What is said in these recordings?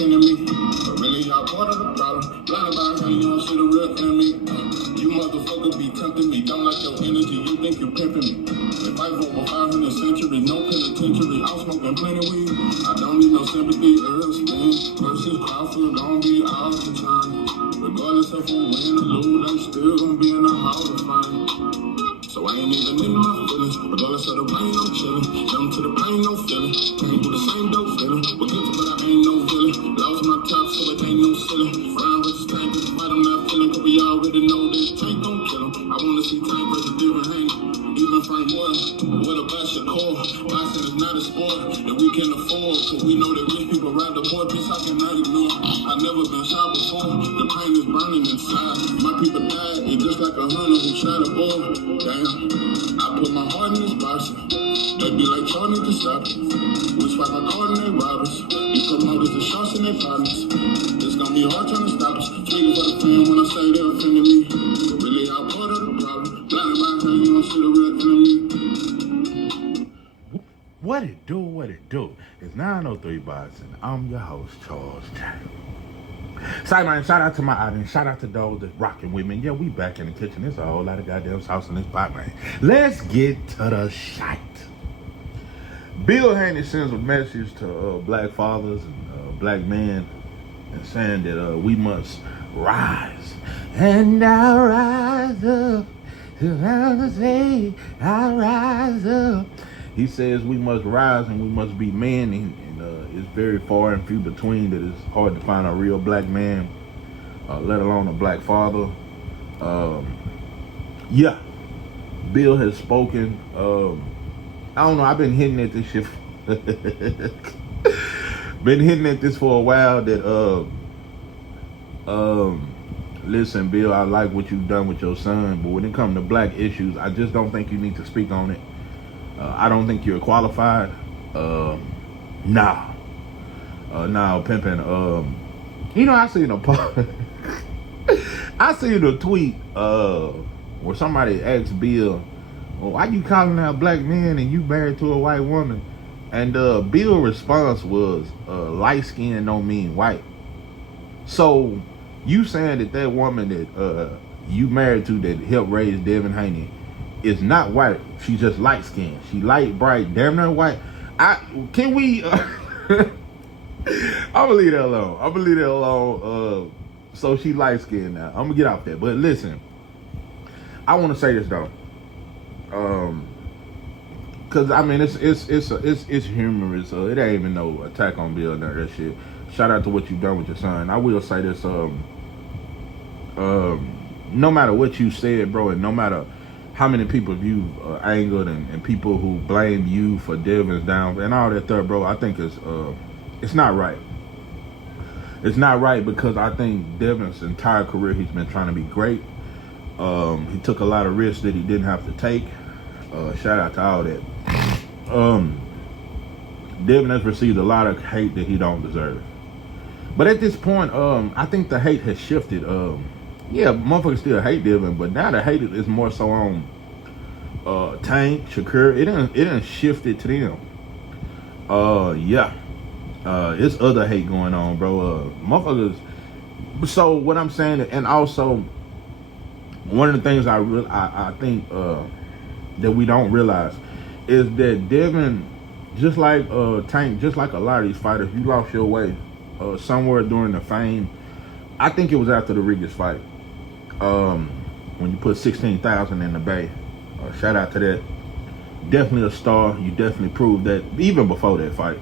offending me. But really, y'all part of the problem. Blind by how you don't see the real enemy. You motherfucker be tempting me. Don't like your energy, you think you pimping me. If I for over 500 centuries, no penitentiary, I'm smoking plenty weed. I don't need no sympathy, earth spin. Versus Crawford, gon' be off the time. Regardless of who win or lose, I'm still gon' be in the Hall of Fame. So I ain't even in my feelings. Regardless of the rain, I'm chillin'. Down to the pain, no feeling. Came through the same dope feeling. Was guilty, but I ain't no villain. Lost my top, so it ain't no silly. Frying versus tank, is the fight I'm not feeling. Cause we already know this tank don't kill him. I wanna see tank versus Devin Haney. Even Frank Moore, what about your core? Boxing is not a sport that we can afford. Cause we know that rich people ride the board. Bitch, I cannot ignore. I never been shot before. The pain is burning inside. My people died. It's just like a hunter who shot a bull. Damn, I put my heart in this box. They be like, y'all need to stop it. We swipe my card and they rob us. These promoters the shots and they partners. It's gonna be hard trying to stop us. Speaking for the fan when I say they're offending me. Really, I'm part of the problem. Blind by how you don't see the real enemy. What it do, what it do? It's 903 Bots, and I'm your host, Charles J. Sideline, shout out to my audience. Shout out to those that's rocking with me. Yeah, we back in the kitchen. There's a whole lot of goddamn sauce in this pot, man. Let's get to the shite. Bill Haney sends a message to black fathers and black men and saying that we must rise. And I'll rise up. I'll rise up. He says we must rise and we must be men, and it's very far and few between that it's hard to find a real black man, let alone a black father. Yeah, Bill has spoken. I don't know, I've been hitting at this shit. Been hitting at this for a while that, listen, Bill, I like what you've done with your son, but when it comes to black issues, I just don't think you need to speak on it. I don't think you're qualified. Nah, pimping. You know, I seen a I seen a tweet where somebody asked Bill, well, why you calling out black men and you married to a white woman? And Bill's response was, light skin don't mean white. So you saying that woman that you married to that helped raise Devin Haney is not white. She's just light skinned. She light, bright, damn near white. Can we I'm gonna leave that alone. So she light skinned now. I'm gonna get out there. But listen, I wanna say this though. Cause I mean it's humorous. It ain't even no attack on Bill none of that shit. Shout out to what you've done with your son. I will say this, no matter what you said, bro, and no matter how many people you've angered and people who blame you for Devin's down and all that stuff, bro, I think it's not right. It's not right because I think Devin's entire career he's been trying to be great. He took a lot of risks that he didn't have to take. Shout out to all that. Devin has received a lot of hate that he don't deserve. But at this point, I think the hate has shifted. Yeah, motherfuckers still hate Devin, but now the hate is more so on Tank, Shakur. It done shifted to them. Yeah. It's other hate going on, bro. Motherfuckers. So what I'm saying, and also one of the things I think that we don't realize is that Devin, just like Tank, just like a lot of these fighters, you lost your way somewhere during the fame. I think it was after the Regis fight. When you put 16,000 in the bay. Shout out to that. Definitely a star. You definitely proved that even before that fight.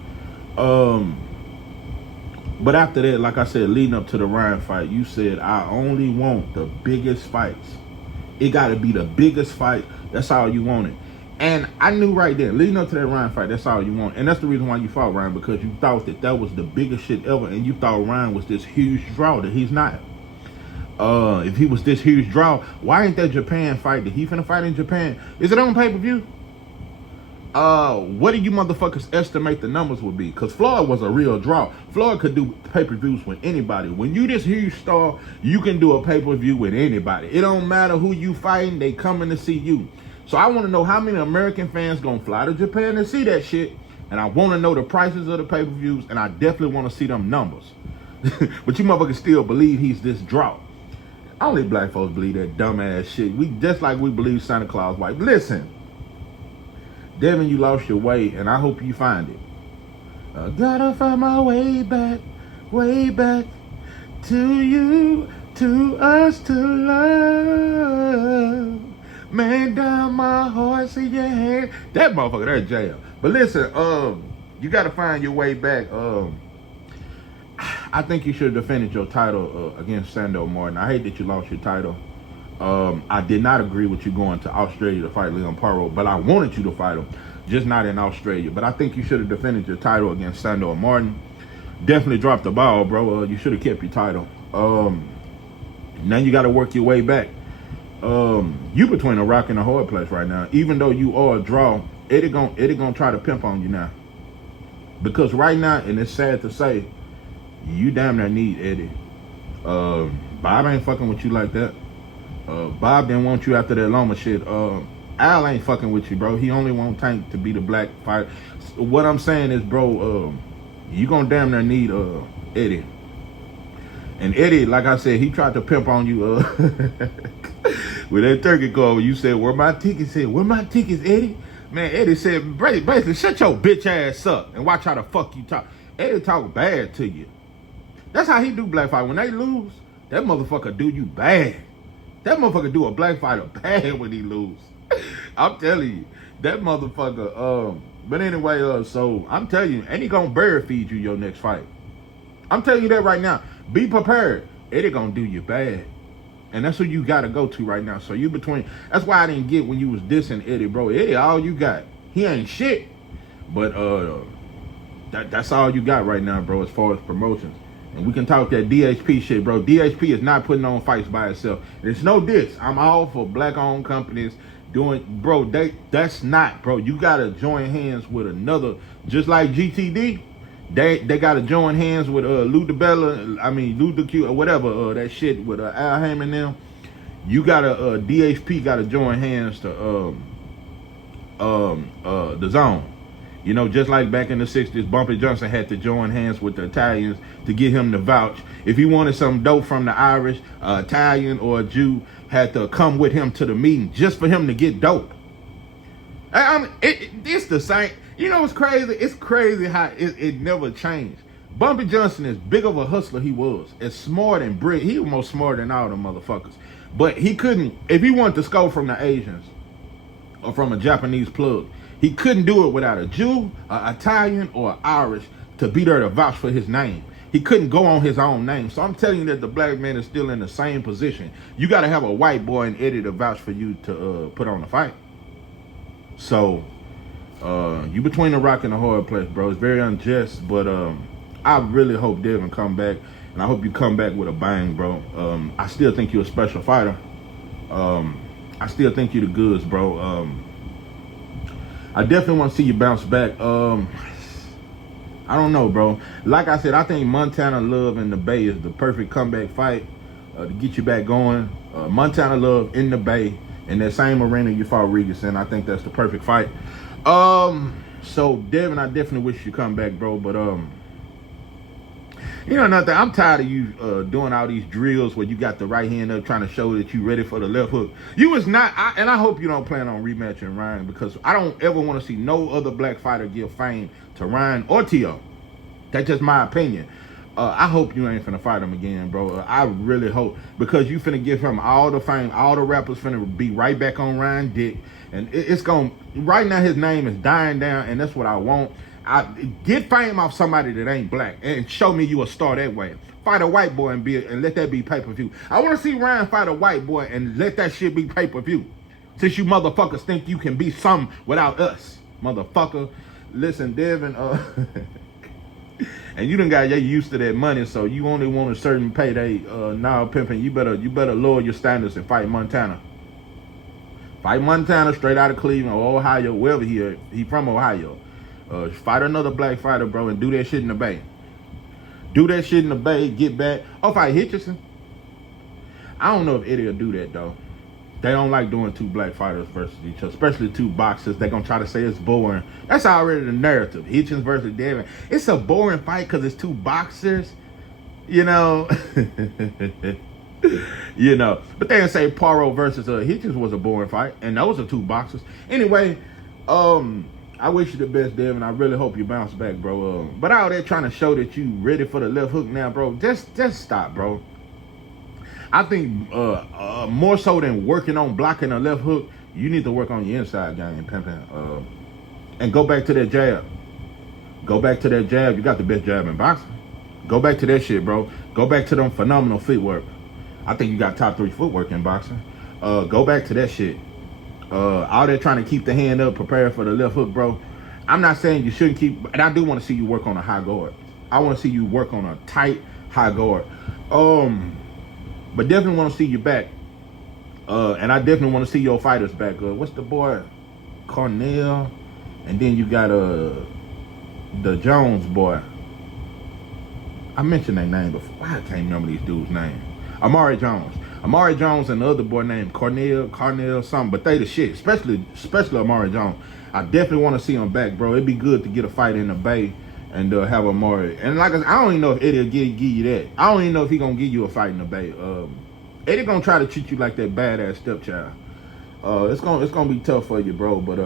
But after that, like I said, leading up to the Ryan fight, you said, I only want the biggest fights. It got to be the biggest fight. That's all you wanted. And I knew right there, leading up to that Ryan fight, that's all you want. And that's the reason why you fought Ryan, because you thought that was the biggest shit ever, and you thought Ryan was this huge draw that he's not. If he was this huge draw, why ain't that Japan fight that he finna fight in Japan? Is it on pay-per-view? What do you motherfuckers estimate the numbers would be? Because Floyd was a real draw. Floyd could do pay-per-views with anybody. When you this huge star, you can do a pay-per-view with anybody. It don't matter who you fighting, they coming to see you. So I want to know how many American fans gonna fly to Japan to see that shit. And I want to know the prices of the pay-per-views, and I definitely want to see them numbers. But you motherfuckers still believe he's this drought. Only black folks believe that dumbass shit. We just like we believe Santa Claus white. Listen, Devin, you lost your way, and I hope you find it. Gotta find my way back to you, to us, to love. Man down my horse in your hand. That motherfucker, that jail. But listen, you gotta find your way back. I think you should have defended your title against Sando Martin. I hate that you lost your title. I did not agree with you going to Australia to fight Leon Paro, but I wanted you to fight him, just not in Australia. But I think you should have defended your title against Sando Martin. Definitely dropped the ball, bro. You should have kept your title. Now you got to work your way back. You between a rock and a hard place right now. Even though you are a draw, Eddie gonna try to pimp on you now. Because right now, and it's sad to say, you damn near need Eddie. Bob ain't fucking with you like that. Bob didn't want you after that Loma shit. Al ain't fucking with you, bro. He only want Tank to be the black fighter. So what I'm saying is, bro, you gonna damn near need Eddie. And Eddie, like I said, he tried to pimp on you with that turkey call when you said, where my tickets? Said, where my tickets, Eddie? Man, Eddie said, basically, shut your bitch ass up and watch how the fuck you talk. Eddie talk bad to you. That's how he do black fight. When they lose, that motherfucker do you bad. That motherfucker do a black fighter bad when he lose. I'm telling you, that motherfucker. But anyway, so I'm telling you, and he gonna bird feed you your next fight. I'm telling you that right now. Be prepared. Eddie gonna do you bad. And that's who you gotta go to right now. So you between, that's why I didn't get when you was dissing Eddie, bro. Eddie, all you got. He ain't shit. But that's all you got right now, bro, as far as promotions. And we can talk that DHP shit, bro. DHP is not putting on fights by itself. There's no diss. I'm all for black-owned companies doing, bro, that's not, bro. You gotta join hands with another, just like GTD. They gotta join hands with Lou DeQ or whatever, that shit with Al Heyman now. You gotta DHP gotta join hands to the Zone. You know, just like back in the 60s, Bumpy Johnson had to join hands with the Italians to get him to vouch. If he wanted some dope from the Irish, Italian, or a Jew had to come with him to the meeting just for him to get dope. It's the same. You know what's crazy? It's crazy how it never changed. Bumpy Johnson, as big of a hustler he was, as smart and brilliant, he was more smart than all the motherfuckers. But he couldn't, if he wanted to score from the Asians or from a Japanese plug, he couldn't do it without a Jew, an Italian, or an Irish to be there to vouch for his name. He couldn't go on his own name. So I'm telling you that the black man is still in the same position. You got to have a white boy and Eddie to vouch for you to put on a fight. So you between a rock and a hard place, bro. It's very unjust, but I really hope Devin come back, and I hope you come back with a bang, bro. I still think you're a special fighter. I still think you're the goods, bro. I definitely want to see you bounce back. I don't know, bro. Like I said, I think Montana Love in the Bay is the perfect comeback fight to get you back going. Montana Love in the Bay, in that same arena you fought Regis in. I think that's the perfect fight. So Devin, I definitely wish you come back, bro. But you know nothing. I'm tired of you doing all these drills where you got the right hand up trying to show that you ready for the left hook. You was not, and I hope you don't plan on rematching Ryan, because I don't ever want to see no other black fighter give fame to Ryan or T.O. That's just my opinion. I hope you ain't finna fight him again, bro. I really hope, because you finna give him all the fame. All the rappers finna be right back on Ryan dick, and it's gonna, right now his name is dying down, and that's what I want. Get fame off somebody that ain't black and show me you a star that way. Fight a white boy and let that be pay-per-view. I want to see Ryan fight a white boy and let that shit be pay-per-view. Since you motherfuckers think you can be some without us, motherfucker. Listen, Devin, and you done got used to that money, so you only want a certain payday. Now, pimping, you better lower your standards and fight Montana. Fight Montana straight out of Cleveland or Ohio, wherever he from Ohio. Fight another black fighter, bro, and do that shit in the Bay. Do that shit in the Bay, get back. Oh, fight Hitchison. I don't know if Eddie will do that, though. They don't like doing two black fighters versus each other, especially two boxers. They're going to try to say it's boring. That's already the narrative. Hitchens versus Devin. It's a boring fight because it's two boxers. You know, you know. But they say Poirot versus Hitchens was a boring fight, and those are two boxers. Anyway, I wish you the best, Devin. I really hope you bounce back, bro. But out there trying to show that you ready for the left hook now, bro. Just stop, bro. I think more so than working on blocking a left hook, you need to work on your inside game, pimping, and go back to that jab. Go back to that jab. You got the best jab in boxing. Go back to that shit, bro. Go back to them phenomenal footwork. I think you got top 3 footwork in boxing. Go back to that shit. All there trying to keep the hand up, prepare for the left hook, bro. I'm not saying you shouldn't keep, and I do want to see you work on a high guard. I want to see you work on a tight high guard. But definitely want to see you back. And I definitely want to see your fighters back. What's the boy? Cornell. And then you got the Jones boy. I mentioned that name before. I can't remember these dudes' names. Amari Jones and the other boy named Cornell something. But they the shit. Especially Amari Jones. I definitely want to see him back, bro. It'd be good to get a fight in the Bay and have Amari. And like I don't even know if Eddie will give you that. I don't even know if he gonna give you a fight in the Bay. Eddie gonna try to treat you like that badass stepchild. It's gonna be tough for you, bro. But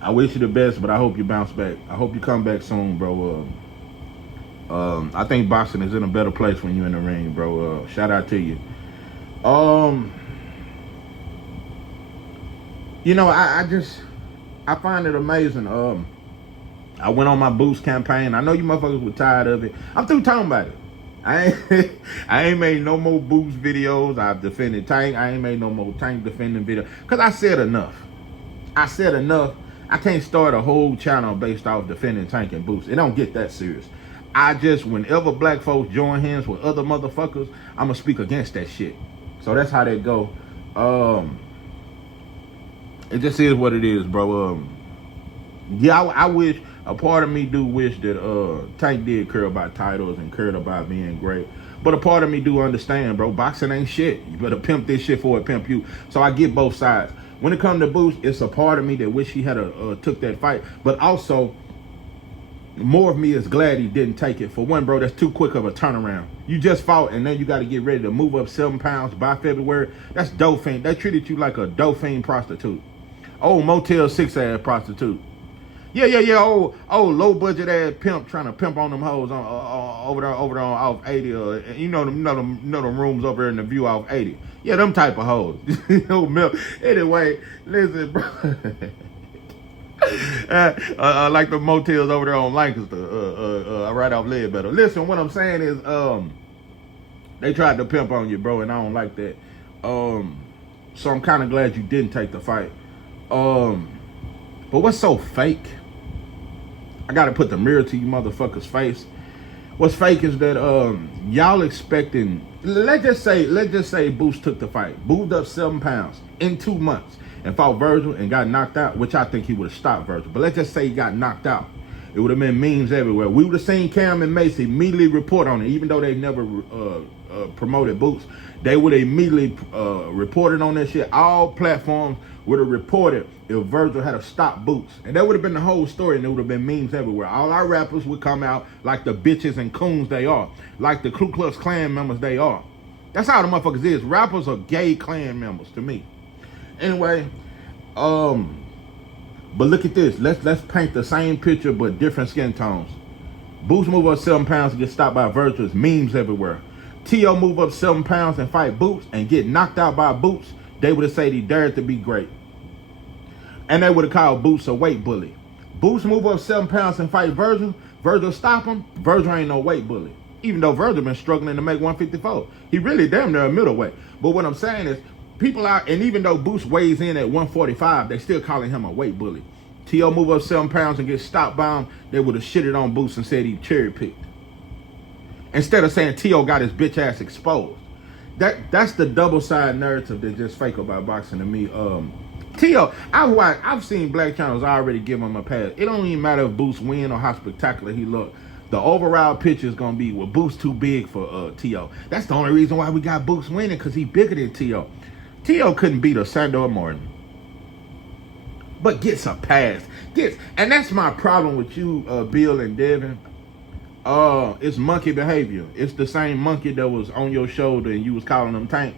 I wish you the best. But I hope you bounce back. I hope you come back soon, bro. I think boxing is in a better place when you're in the ring, bro. Shout out to you. You know, I find it amazing. I went on my boost campaign. I know you motherfuckers were tired of it. I'm through talking about it. I ain't made no more boost videos. I've defended Tank. I ain't made no more Tank defending videos. Because I said enough. I can't start a whole channel based off defending Tank and boost. It don't get that serious. Whenever black folks join hands with other motherfuckers, I'm going to speak against that shit. So that's how that go. It just is what it is, bro. Yeah, I wish, a part of me do wish that Tank did care about titles and cared about being great. But a part of me do understand, bro, boxing ain't shit. You better pimp this shit for it pimp you. So I get both sides. When it comes to Boost, it's a part of me that wish he had took that fight. But also, more of me is glad he didn't take it. For one, bro, that's too quick of a turnaround. You just fought, and then you got to get ready to move up 7 pounds by February. That's dope fiend. They treated you like a dope fiend prostitute. Oh, Motel 6 ass prostitute. Yeah. Oh, low budget ass pimp trying to pimp on them hoes on over there on off 80. You know them rooms over there in the view off 80. Yeah, them type of hoes. Anyway, listen, bro. Like the motels over there on Lancaster, right off Ledbetter. Listen, what I'm saying is, they tried to pimp on you, bro, and I don't like that. So I'm kind of glad you didn't take the fight. But what's so fake? I gotta put the mirror to you motherfuckers' face. What's fake is that y'all expecting. Let's just say Boost took the fight, moved up 7 pounds in 2 months, and fought Virgil and got knocked out, which I think he would have stopped Virgil. But let's just say he got knocked out. It would have been memes everywhere. We would have seen Cam and Macy immediately report on it, even though they never promoted Boots. They would have immediately reported on that shit. All platforms would have reported if Virgil had stopped Boots. And that would have been the whole story, and there would have been memes everywhere. All our rappers would come out like the bitches and coons they are, like the Ku Klux Klan members they are. That's how the motherfuckers is. Rappers are gay Klan members to me. Anyway, but look at this. Let's paint the same picture but different skin tones. Boots move up 7 pounds and get stopped by Virgil. It's memes everywhere. T.O. move up 7 pounds and fight Boots and get knocked out by Boots. They would have said he dared to be great. And they would have called Boots a weight bully. Boots move up 7 pounds and fight Virgil. Virgil stop him. Virgil ain't no weight bully. Even though Virgil been struggling to make 154. He really damn near a middleweight. But what I'm saying is, people out, and even though Boots weighs in at 145, they still calling him a weight bully. T.O. move up 7 pounds and get stopped by him. They would have shitted on Boots and said he cherry picked. Instead of saying T.O. got his bitch ass exposed. That's the double side narrative that's just fake about boxing to me. T.O., I've seen black channels already give him a pass. It don't even matter if Boots win or how spectacular he look. The overall picture is gonna be, well, Boots too big for T.O. That's the only reason why we got Boots winning, because he bigger than T.O. T.O. couldn't beat a Sandor Martin, but gets a pass. And that's my problem with you, Bill and Devin. It's monkey behavior. It's the same monkey that was on your shoulder and you was calling them Tank.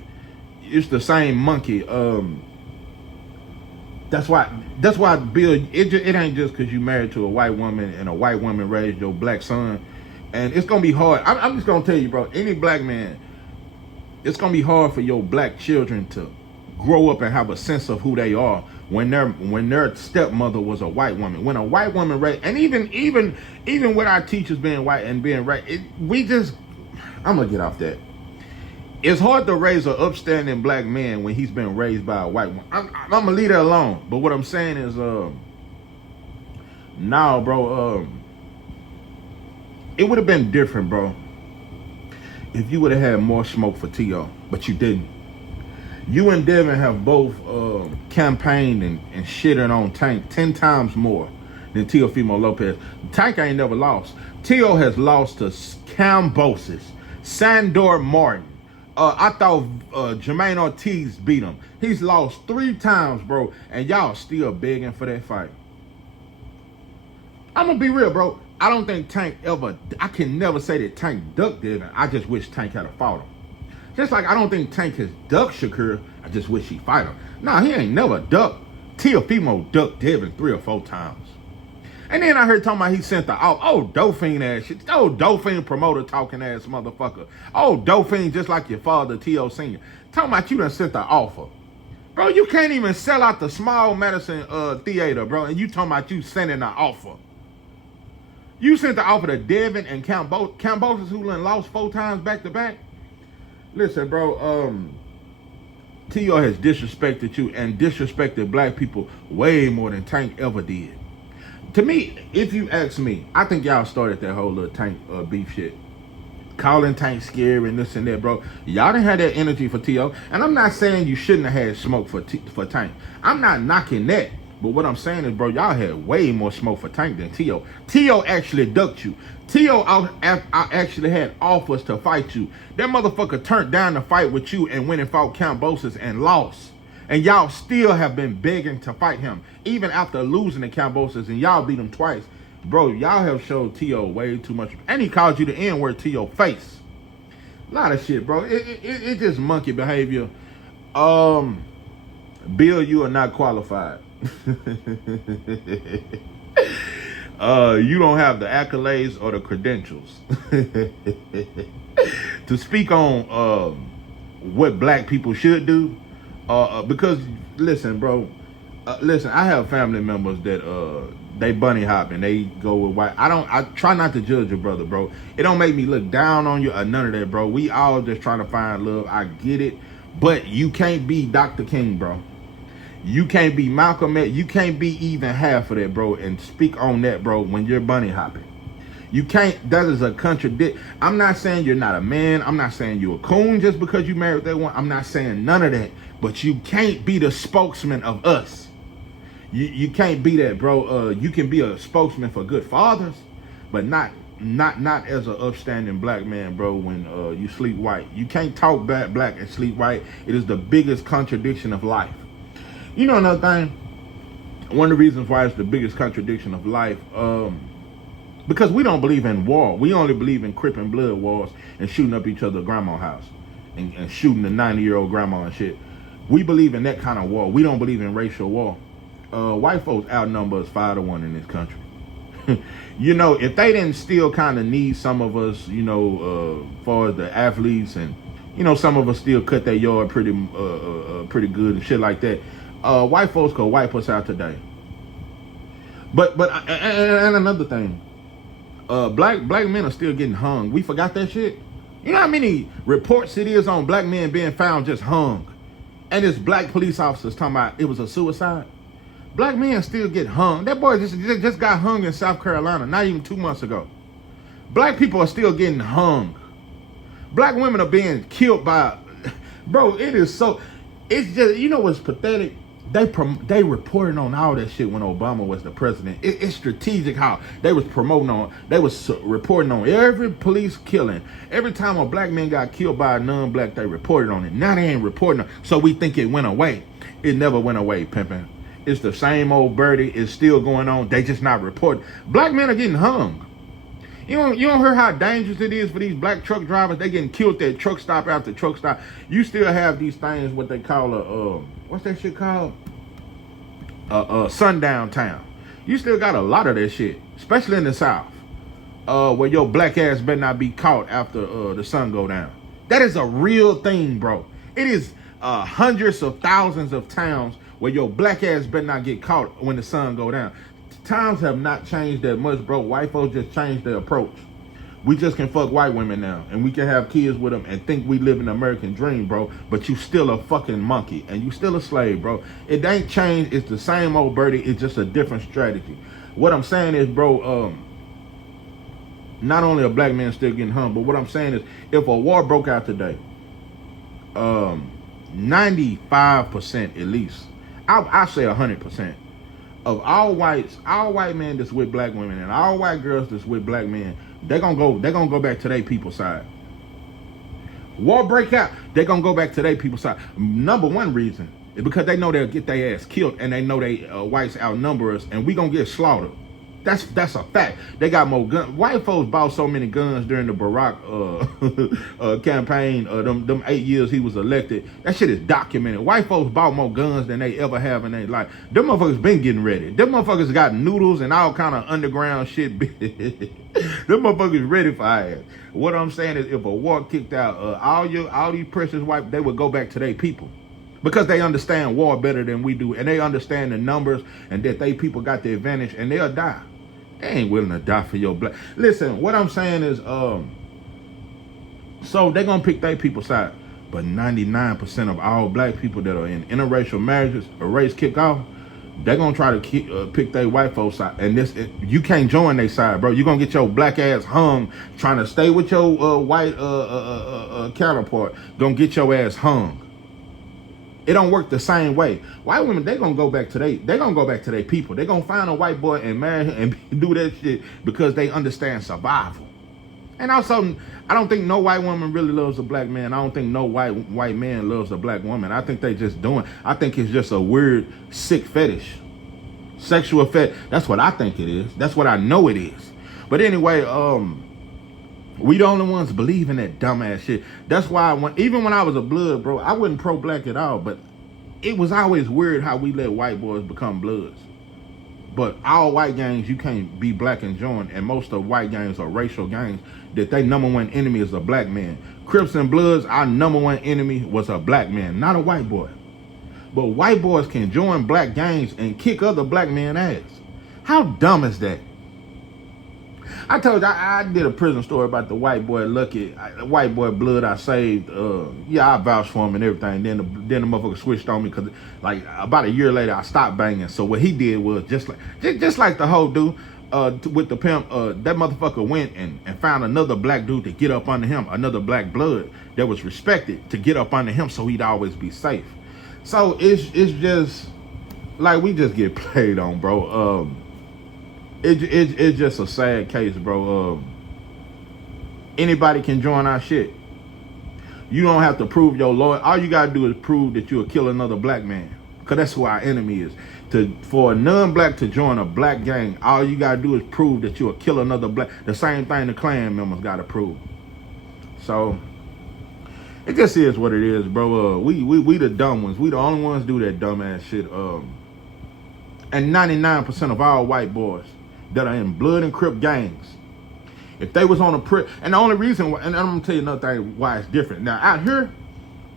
It's the same monkey. That's why Bill, it ain't just because you married to a white woman and a white woman raised your black son. And it's gonna be hard. I'm just gonna tell you, bro, any black man, it's gonna be hard for your black children to grow up and have a sense of who they are when their stepmother was a white woman. When a white woman raised, and even with our teachers being white and being right, I'm gonna get off that. It's hard to raise an upstanding black man when he's been raised by a white woman. I'm gonna leave that alone. But what I'm saying is, now, bro, it would have been different, bro, if you would have had more smoke for T.O., but you didn't. You and Devin have both campaigned and shitted on Tank 10 times more than Teofimo Lopez. Tank ain't never lost. T.O. has lost to Cambosis, Sandor Martin. I thought Jermaine Ortiz beat him. He's lost 3 times, bro, and y'all still begging for that fight. I'm gonna be real, bro. I don't think Tank I can never say that Tank ducked Devin. I just wish Tank had fought him. Just like I don't think Tank has ducked Shakur. I just wish he fight him. Nah, he ain't never ducked. Teofimo ducked Devin 3 or 4 times. And then I heard talking about he sent the Dauphine ass shit. Dauphine promoter talking ass motherfucker. Dauphine just like your father, T.O. Sr. Talking about you done sent the offer. Bro, you can't even sell out the small Madison theater, bro. And you talking about you sending the offer. You sent the offer to Devin and Cambosis, who done lost 4 times back to back. Listen, bro, T.O. has disrespected you and disrespected black people way more than Tank ever did. To me, if you ask me, I think y'all started that whole little Tank beef shit. Calling Tank scary and this and that, bro. Y'all didn't have that energy for T.O. And I'm not saying you shouldn't have had smoke for Tank. I'm not knocking that. But what I'm saying is, bro, y'all had way more smoke for Tank than T.O. T.O. actually ducked you. T.O. actually had offers to fight you. That motherfucker turned down the fight with you and went and fought Cambosis and lost. And y'all still have been begging to fight him, even after losing to Cambosis, and y'all beat him twice. Bro, y'all have showed T.O. way too much. And he called you the N-word to your face. A lot of shit, bro. It's just monkey behavior. Bill, you are not qualified. You don't have the accolades or the credentials to speak on what black people should do. Because listen, bro, I have family members that they bunny hop and they go with white. I try not to judge your brother, bro. It don't make me look down on you or none of that, bro. We all just trying to find love. I get it, but you can't be Dr. King, bro. You can't be Malcolm X. You can't be even half of that, bro, and speak on that, bro, when you're bunny hopping. You can't. That is a contradict. I'm not saying you're not a man. I'm not saying you're a coon just because you married that one. I'm not saying none of that. But you can't be the spokesman of us. You can't be that, bro. You can be a spokesman for good fathers, but not as an upstanding black man, bro, when you sleep white. You can't talk black and sleep white. It is the biggest contradiction of life. You know another thing? One of the reasons why it's the biggest contradiction of life, because we don't believe in war. We only believe in Crip and blood wars and shooting up each other's grandma's house and shooting the 90-year-old grandma and shit. We believe in that kind of war. We don't believe in racial war. White folks outnumber us 5-1 in this country. You know, if they didn't still kind of need some of us, you know, far as the athletes, and you know, some of us still cut their yard pretty good and shit like that. White folks could wipe us out today. But and another thing, black men are still getting hung. We forgot that shit. You know how many reports it is on black men being found just hung, and it's black police officers talking about it was a suicide. Black men still get hung. That boy just got hung in South Carolina not even 2 months ago. Black people are still getting hung. Black women are being killed by, bro. It is so. It's just, you know what's pathetic? They reported on all that shit when Obama was the president. It's strategic how they was promoting on. They was reporting on every police killing. Every time a black man got killed by a non-black, they reported on it. Now they ain't reporting on it, so we think it went away. It never went away, pimping. It's the same old birdie. It's still going on. They just not reporting. Black men are getting hung. You don't hear how dangerous it is for these black truck drivers. They getting killed at truck stop after truck stop. You still have these things, what they call what's that shit called? Sundown town. You still got a lot of that shit, especially in the South, where your black ass better not be caught after the sun go down. That is a real thing, bro. It is hundreds of thousands of towns where your black ass better not get caught when the sun go down. Times have not changed that much, bro. White folks just changed their approach. We just can fuck white women now, and we can have kids with them and think we live in the American dream, bro. But you still a fucking monkey, and you still a slave, bro. It ain't changed. It's the same old birdie. It's just a different strategy. What I'm saying is, bro, not only a black man still getting hung, but what I'm saying is, if a war broke out today, 95% at least, I say 100%. Of all white men that's with black women and all white girls that's with black men, they're gonna go back to their people's side. War break out, they're gonna go back to their people's side. Number one reason is because they know they'll get their ass killed, and they know they whites outnumber us, and we gonna get slaughtered. That's a fact. They got more guns. White folks bought so many guns during the Barack campaign. Them 8 years he was elected. That shit is documented. White folks bought more guns than they ever have in their life. Them motherfuckers been getting ready. Them motherfuckers got noodles and all kind of underground shit. Them motherfuckers ready for ass. What I'm saying is, if a war kicked out, all these precious white, they would go back to their people. Because they understand war better than we do, and they understand the numbers, and that they people got the advantage, and they'll die. They ain't willing to die for your black. Listen, what I'm saying is, so they're gonna pick their people's side, but 99% of all black people that are in interracial marriages, a race kick off, they're gonna try to pick their white folks side, and you can't join their side, bro. You're gonna get your black ass hung trying to stay with your white counterpart. Gonna get your ass hung. It don't work the same way. White women, they gonna go back to their people. They gonna find a white boy and marry him and do that shit because they understand survival. And also, I don't think no white woman really loves a black man. I don't think no white man loves a black woman. I think they just doing. I think it's just a weird, sick fetish, sexual fetish. That's what I think it is. That's what I know it is. But anyway, we the only ones believing that dumbass shit. That's why even when I was a blood, bro, I wasn't pro-black at all. But it was always weird how we let white boys become bloods. But all white gangs, you can't be black and join. And most of white gangs are racial gangs that their number one enemy is a black man. Crips and Bloods, our number one enemy was a black man, not a white boy. But white boys can join black gangs and kick other black men ass. How dumb is that? I told you, I did a prison story about the white boy Lucky, white boy Blood I saved. I vouched for him and everything. Then the motherfucker switched on me because, like, about a year later, I stopped banging. So what he did was just like the whole dude with the pimp. That motherfucker went and found another black dude to get up under him, another black blood that was respected to get up under him, so he'd always be safe. So it's just like we just get played on, bro. It's just a sad case, bro. Anybody can join our shit. You don't have to prove your loyalty. All you gotta do is prove that you'll kill another black man, because that's who our enemy is. For a non-black to join a black gang, all you gotta do is prove that you'll kill another black. The same thing the Klan members gotta prove. So it just is what it is, bro. We the dumb ones. We the only ones do that dumbass shit. And 99% of all white boys that are in Blood and Crip gangs, if they was on and the only reason, and I'm gonna tell you another thing why it's different. Now out here,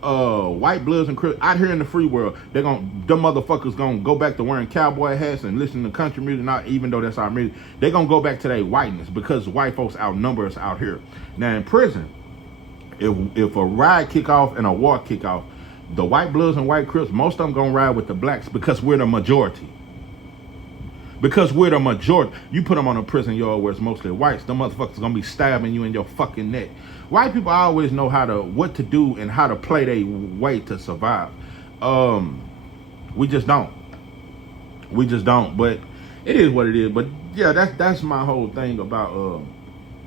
white Bloods and Crips out here in the free world, them motherfuckers gonna go back to wearing cowboy hats and listening to country music. Not even though that's our music, they gonna go back to their whiteness because white folks outnumber us out here. Now in prison, if a riot kick off and a war kick off, the white Bloods and white Crips, most of them gonna ride with the blacks because we're the majority. Because we're the majority. You put them on a prison yard where it's mostly whites, them motherfuckers gonna be stabbing you in your fucking neck. White people always know what to do and how to play their way to survive. We just don't. But it is what it is. But yeah, that's my whole thing about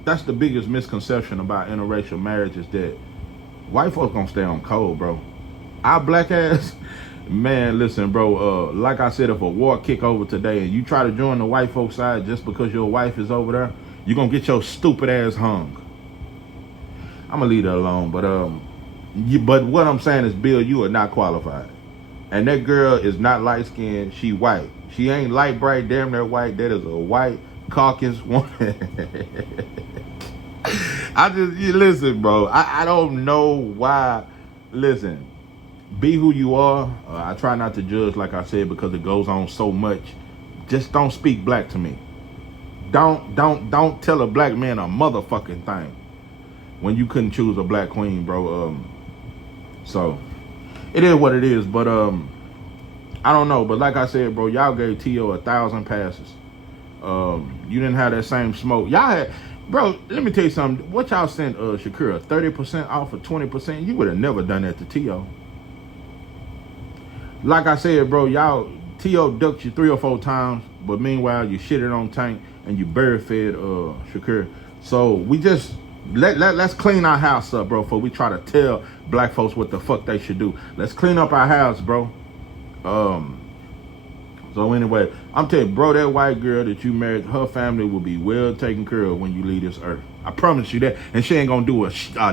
that's the biggest misconception about interracial marriage, is that white folks gonna stay on cold, bro. Our black ass, man, listen, bro, like I said, if a war kick over today and you try to join the white folks side just because your wife is over there, you're gonna get your stupid ass hung. I'm gonna leave that alone, but what I'm saying is, Bill, you are not qualified. And that girl is not light skinned, she white. She ain't light bright, damn near white. That is a white Caucasian woman. You listen, bro. I don't know why. Listen, be who you are. I try not to judge, like I said, because it goes on so much. Just don't speak black to me. Don't tell a black man a motherfucking thing when you couldn't choose a black queen, bro. So it is what it is, but I don't know. But like I said, bro, y'all gave T.O. 1,000 passes. You didn't have that same smoke. Y'all had, bro, let me tell you something. What y'all sent Shakira 30% off or 20%? You would have never done that to T.O. Like I said, bro, y'all, T.O. ducked you 3 or 4 times, but meanwhile you shitted on Tank and you berry fed Shakira. So we just let's clean our house up, bro, before we try to tell black folks what the fuck they should do. Let's clean up our house, bro. So anyway, I'm telling you, bro, that white girl that you married, her family will be well taken care of when you leave this earth. I promise you that. And she ain't gonna do a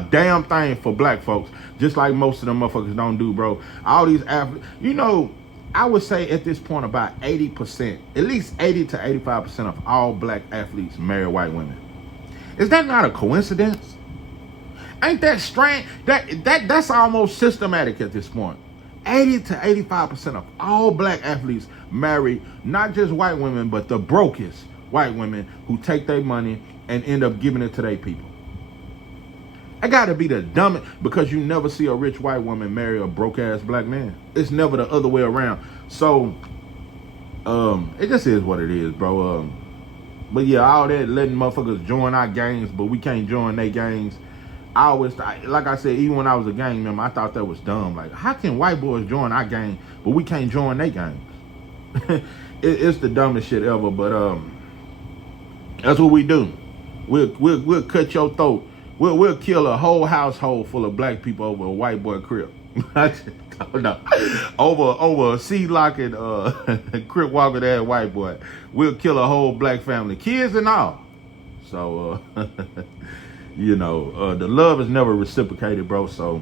damn thing for black folks, just like most of them motherfuckers don't do, bro. All these athletes, you know, I would say at this point about 80%, at least 80 to 85% of all black athletes marry white women. Is that not a coincidence? Ain't that strange? That's almost systematic at this point. 80 to 85% of all black athletes marry not just white women, but the brokest white women who take their money and end up giving it to their people. I gotta be the dumbest, because you never see a rich white woman marry a broke ass black man. It's never the other way around. So it just is what it is, bro. But yeah, all that letting motherfuckers join our gangs, but we can't join their gangs. I always, like I said, even when I was a gang member, I thought that was dumb. Like, how can white boys join our gang, but we can't join their gangs? It's the dumbest shit ever. But that's what we do. We'll cut your throat. We'll kill a whole household full of black people over a white boy crib. I just don't know. Over a C-lock and crib walking ass white boy. We'll kill a whole black family, kids and all. So you know, the love is never reciprocated, bro. So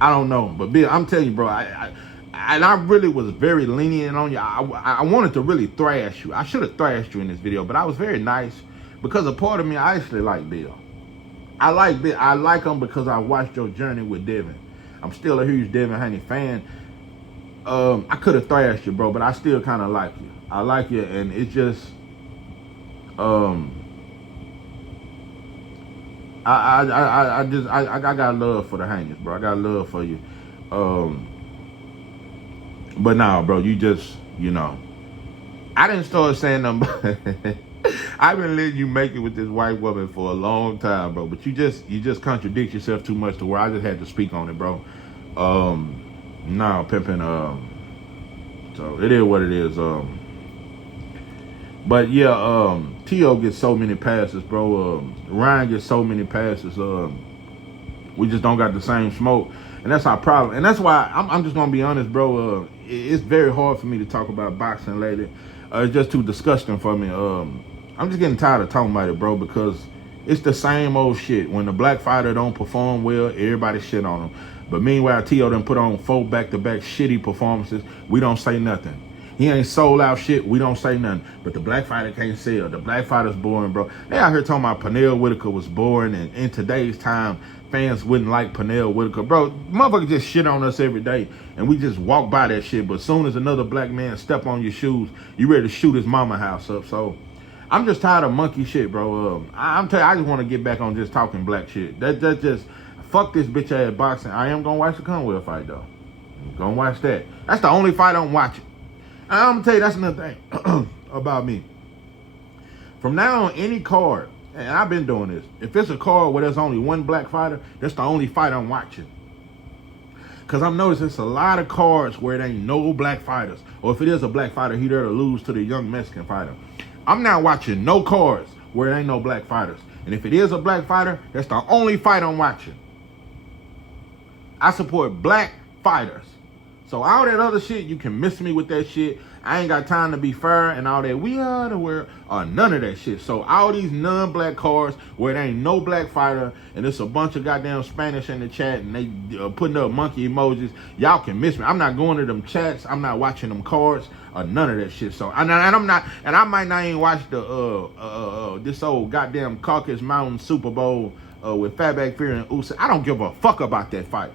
I don't know, but Bill, I'm telling you, bro, I really was very lenient on you. I wanted to really thrash you. I should have thrashed you in this video, but I was very nice because a part of me, I actually like Bill. I like Bill. I like him because I watched your journey with Devin. I'm still a huge Devin Haney fan. I could have thrashed you, bro, but I still kind of like you. I like you, and it's just I got love for the Haneys, bro. I got love for you. But nah, bro, you just, you know, I didn't start saying them. I've been letting you make it with this white woman for a long time, bro. But you just contradict yourself too much to where I just had to speak on it, bro. Nah, pimping. So it is what it is. But yeah, T.O. gets so many passes, bro. Ryan gets so many passes. We just don't got the same smoke, and that's our problem. And that's why I'm just gonna be honest, bro. It's very hard for me to talk about boxing lately. It's just too disgusting for me. I'm just getting tired of talking about it, bro, because it's the same old shit. When the black fighter don't perform well, everybody shit on him. But meanwhile, T.O. done put on 4 back-to-back shitty performances. We don't say nothing. He ain't sold out shit. We don't say nothing. But the black fighter can't sell. The black fighter's boring, bro. They out here talking about Pernell Whitaker was boring, and in today's time, fans wouldn't like Pernell Whitaker. Bro, motherfuckers just shit on us every day, and we just walk by that shit. But as soon as another black man step on your shoes, you ready to shoot his mama house up. So I'm just tired of monkey shit, bro. I'm telling you, I just want to get back on just talking black shit. That's just, fuck this bitch ass boxing. I am gonna watch the Conwell fight, though. I'm gonna watch that. That's the only fight I'm watching. I'm gonna tell you, that's another thing about me. From now on, any card, and I've been doing this, if it's a card where there's only one black fighter, that's the only fight I'm watching. Because I'm noticing it's a lot of cards where there ain't no black fighters. Or if it is a black fighter, he there to lose to the young Mexican fighter. I'm not watching no cards where there ain't no black fighters. And if it is a black fighter, that's the only fight I'm watching. I support black fighters. So all that other shit, you can miss me with that shit. I ain't got time to be fair and all that. We are the world, or none of that shit. So all these non-black cards where there ain't no black fighter and it's a bunch of goddamn Spanish in the chat and they putting up monkey emojis, y'all can miss me. I'm not going to them chats. I'm not watching them cards or none of that shit. So and I'm not, and I might not even watch the this old goddamn Caucasus Mountain Super Bowl with Fatback Fury and Usyk. I don't give a fuck about that fight.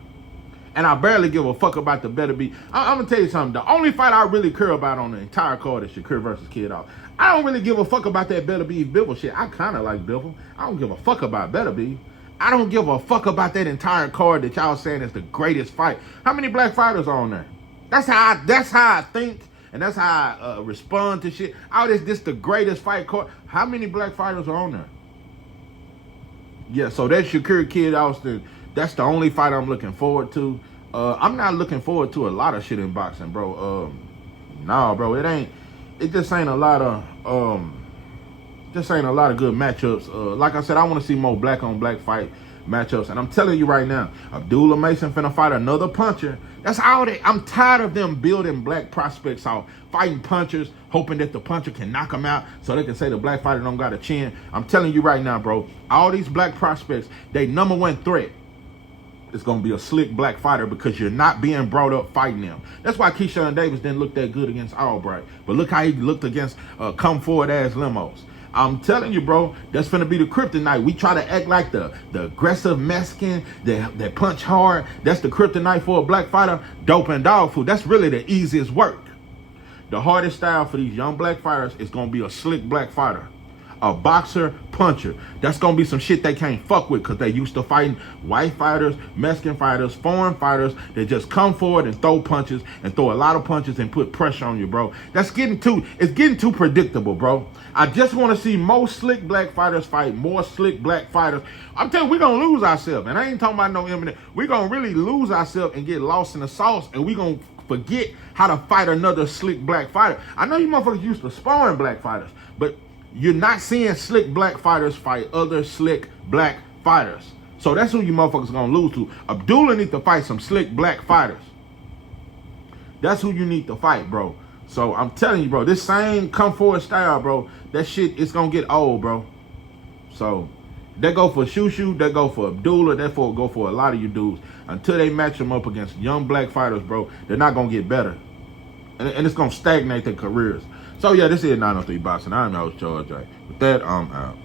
And I barely give a fuck about the better be. I'm going to tell you something. The only fight I really care about on the entire card is Shakur versus Kid Off. I don't really give a fuck about that Better Be Bivol shit. I kind of like Bivol. I don't give a fuck about Better Be. I don't give a fuck about that entire card that y'all saying is the greatest fight. How many black fighters are on there? That's how I think, and that's how I respond to shit. Oh, this the greatest fight card. How many black fighters are on there? Yeah, so that Shakur Kid Austin, that's the only fight I'm looking forward to. I'm not looking forward to a lot of shit in boxing, bro. Nah, bro, it just ain't a lot of good matchups. Like I said, I want to see more black on black fight matchups, and I'm telling you right now, Abdullah Mason finna fight another puncher. That's all that. I'm tired of them building black prospects out, fighting punchers, hoping that the puncher can knock them out so they can say the black fighter don't got a chin. I'm telling you right now, bro, all these black prospects, they number one threat is going to be a slick black fighter because you're not being brought up fighting them. That's why Keyshawn Davis didn't look that good against Albright. But look how he looked against come forward ass limos. I'm telling you, bro, that's finna be the kryptonite. We try to act like the aggressive Mexican that punch hard. That's the kryptonite for a black fighter. Dope and dog food. That's really the easiest work. The hardest style for these young black fighters is gonna be a slick black fighter. A boxer puncher. That's gonna be some shit they can't fuck with because they used to fighting white fighters, Mexican fighters, foreign fighters that just come forward and throw punches and throw a lot of punches and put pressure on you, bro. It's getting too predictable, bro. I just want to see more slick black fighters fight more slick black fighters. I'm telling you, we're gonna lose ourselves. And I ain't talking about no imminent. We're gonna really lose ourselves and get lost in the sauce, and we're gonna forget how to fight another slick black fighter. I know you motherfuckers used to sparring black fighters, but you're not seeing slick black fighters fight other slick black fighters. So that's who you motherfuckers gonna lose to. Abdullah need to fight some slick black fighters. That's who you need to fight, bro. So I'm telling you, bro, this same come forward style, bro, that shit is gonna get old, bro. So they go for Shushu, they go for Abdullah, they go for a lot of you dudes. Until they match them up against young black fighters, bro, they're not gonna get better. And it's gonna stagnate their careers. So yeah, this is 903 Boxing. I'm your host, George. With that, I'm out.